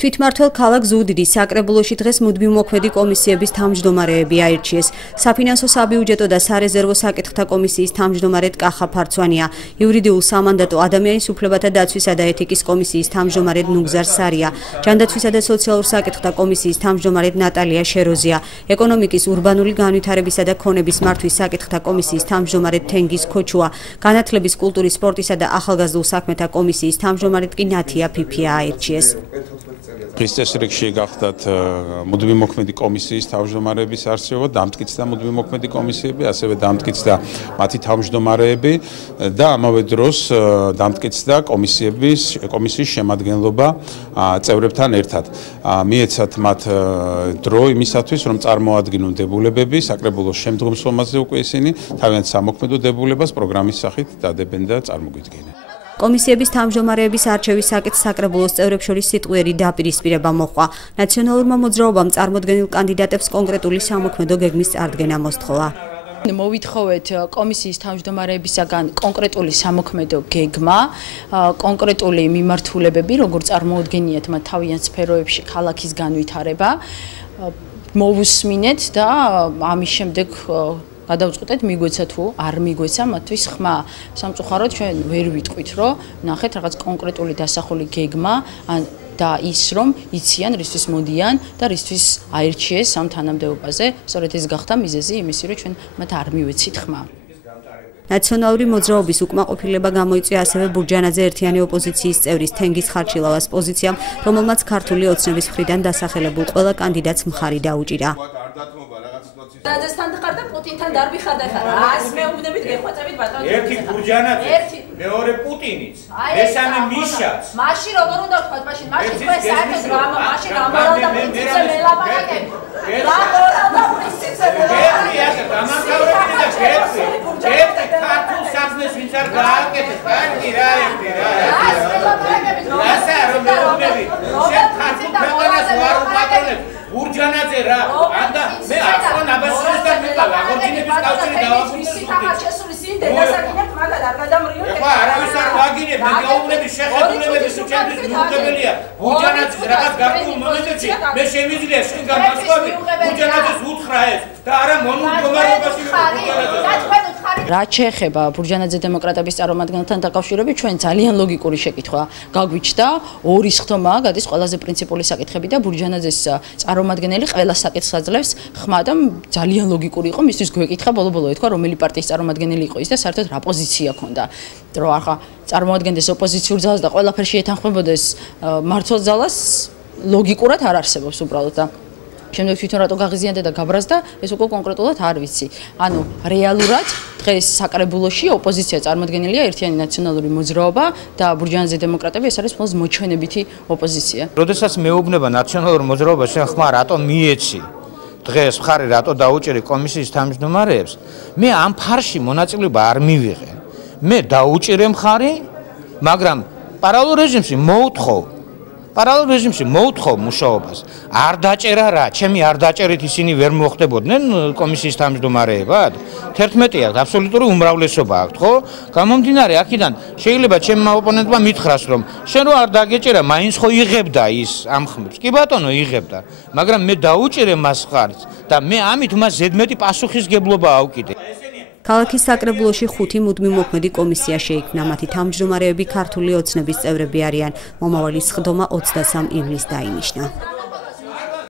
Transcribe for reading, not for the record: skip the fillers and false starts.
თვითმმართველ ქალაქ ზუგდიდის საკრებულოში დღეს მუდმივმოქმედი კომისიების თავმჯდომარეები აირჩიეს. საფინანსო, საბიუჯეტო და სარეზერვო საკითხთა კომისიის თავმჯდომარედ კახა ფარცვანია, იურიდიულ სამანდატო ადამიანის უფლებათა დაცვისა და ეთიკის კომისიის თავმჯდომარედ ნუგზარ სარია, ჯანდაცვისა და სოციალურ საკითხთა კომისიის თავმჯდომარედ ნატალია შეროზია, ეკონომიკის, ურბანული განვითარებისა და ქონების მართვის საკითხთა კომისიის თავმჯდომარედ თენგიზ ქოჩუა, განათლების, კულტურის, სპორტისა და ახალგაზრდულ საქმეთა კომისიის თავმჯდომარედ კი ნათია ფიფია აირჩიეს. დღის წესრიგში გახდათ მუდმივმოქმედი კომისიის თავმჯდომარეების არსებობა, დამტკიცდა მუდმივმოქმედი კომისიები, ასევე დამტკიცდა მათი თავმჯდომარეები და ამავე დროს დამტკიცდა კომისიის შემადგენლობა წევრებთან ერთად. მიეცათ მათ დრო იმისათვის, რომ წარმოადგინონ დებულებები, საკრებულოს შემდგომსვლაზე უკვე ისინი თავიანთ სამოქმედო დებულებას პროგრამის სახით დადებენ და წარმოგვიდგენენ. კომისიების თავმჯდომარეების არჩევის საკითხს საკრებულოს წევრებს შორის სიტყვიერი დაპირისპირება მოჰყვა. ნაციონალურმა მოძრაობამ წარმოდგენილ კანდიდატებს კონკრეტული სამოქმედო გეგმის წარდგენა მოსთხოვა. მოვითხოვეთ კომისიის თავმჯდომარეებისაგან კონკრეტული სამოქმედო გეგმა, კონკრეტული მიმართულებები, როგორ წარმოუდგენიათ მათ თავიანთ სფეროებში ქალაქის განვითარება. მოვუსმინეთ და ამის შემდეგ გადავწყვეტეთ მიგვეცა თუ არ მიგვეცა მათთვის ხმა. სამწუხაროდ ჩვენ ვერ ვიტყვით, რომ ნახეთ რაღაც კონკრეტული დასახული გეგმა და ის რომ იციან რისთვის მოდიან და რისთვის აირჩიეს ამ თანამდებობაზე. სწორედ ეს გახდა მიზეზი იმისი, რომ ჩვენ მათ არ მივეცით ხმა. ნაციონალური მოძრაობის უკმაყოფილება გამოიწვია ასევე ბურჯანაძე ერთიანი ოპოზიციის წევრის თენგიზ ხარჩილავას პოზიციამ, რომელმაც ქართული ოცნების მხრიდან დასახელებულ ყველა კანდიდატს მხარი დაუჭირა. დაძესთან ხარ და პუტინთან დარბი ხარ და ხარ. ას მეუბნებით გეხვაწებით ბატონო. ერთი ბურჯანაძე, მეორე პუტინიც, მესამე მიშაც. მაშინ როგორ უნდა ვთქვათ, მაშინ თქვენ საერთოდ რამ მაშინ ამორალდა პრინციპზე მელაპარაკეთ. რა მორალდა პრინციპზე მელაპარაკეთ. ერთი ქართულ საქმეს ვინც არ გააკეთებს, კარგი რა ერთი რა. რასა რომ მეუბნებით, შენ ქართულ ქვეყანას ვარ უპატრონებ. ბურჯანაძე რა, ანდა მე ახლა ნაბასიოსთან მიყავ, აღორძინების კავშირი დავაგვირდეთ. ეხლა არავის არ ვაგინებ, მე გაუბნების შეხედულებების უჩენთვის მიუღებელია. ბურჯანაძის რაღაც გარკვეულ მომენტებში მე შემიძლია შენ გამასწავლე, ბურჯანაძეს უთხრა ეს და არა მონუმენტობაში რაც შეეხება ბურჯანაძე დემოკრატების წარმომადგენელთან დაკავშირებით, ჩვენ ძალიან ლოგიკური შეკითხვა გაგვიჩნდა. ორი სხდომა გადის ყველაზე პრინციპული საკითხები და ბურჯანაძეს წარმომადგენელი ყველა საკითხს აძლევს ხმა და ძალიან ლოგიკური იყო მისთვის გვეკითხა ბოლო-ბოლო ეთქვა რომელი პარტიის წარმომადგენელი იყო ის და საერთოდ რა პოზიცია ჰქონდა. რომ ახლა წარმოადგენდეს ოპოზიციურ ძალას და ყველაფერში ეთანხმებოდეს მართლ ძალას ლოგიკურად არ არსებობს უბრალოდ და შემდეგ თვითონ რატო გაღიზიანდა და გაბრაზდა ეს უკვე კონკრეტულად არ ვიცი. ანუ რეალურად დღეს საკრებულოში ოპოზიცია წარმოადგენელია ერთიანი ნაციონალური მოძრაობა და ბურჯანაძე დემოკრატები ეს არის მხოლოდ მოჩვენებითი ოპოზიცია. როდესაც მეუბნება ნაციონალურ მოძრაობას შენ ხმა რატო მიეცი დღეს მხარი რატო დაუჭერი კომისიის თავმჯდომარეებს მე ამ ფარში მონაწილეობა არ მივიღე. მე დაუჭირე მხარი, მაგრამ პარალელურ რეჟიმში მოუთხოვ მუშაობას. არ დაჭერა რა, ჩემი არ დაჭერით ისინი ვერ მოხდებოდნენ კომისიის თავმჯდომარეებად. 11 აქვს, აბსოლუტური უმრავლესობა აქვს, ხო? გამომდინარე აქედან შეიძლება ჩემმა ოპონენტმა მითხრას, რომ შენ რო არ დაგეჭერა, მაინც ხო იღებდა ის ამ ხმებს. კი ბატონო, იღებდა, მაგრამ მე დაუჭირე მას ხარს და მე ამით მას ზედმეტი პასუხისგებლობა ავკიდე. ქალაქის საკრებულოში 5 მუდმივმოქმედი კომისია შეიქმნა, მათი თავმჯდომარეები ქართული ოცნების წევრები არიან. მომავალი სხდომა 23 ივნისს დაინიშნა.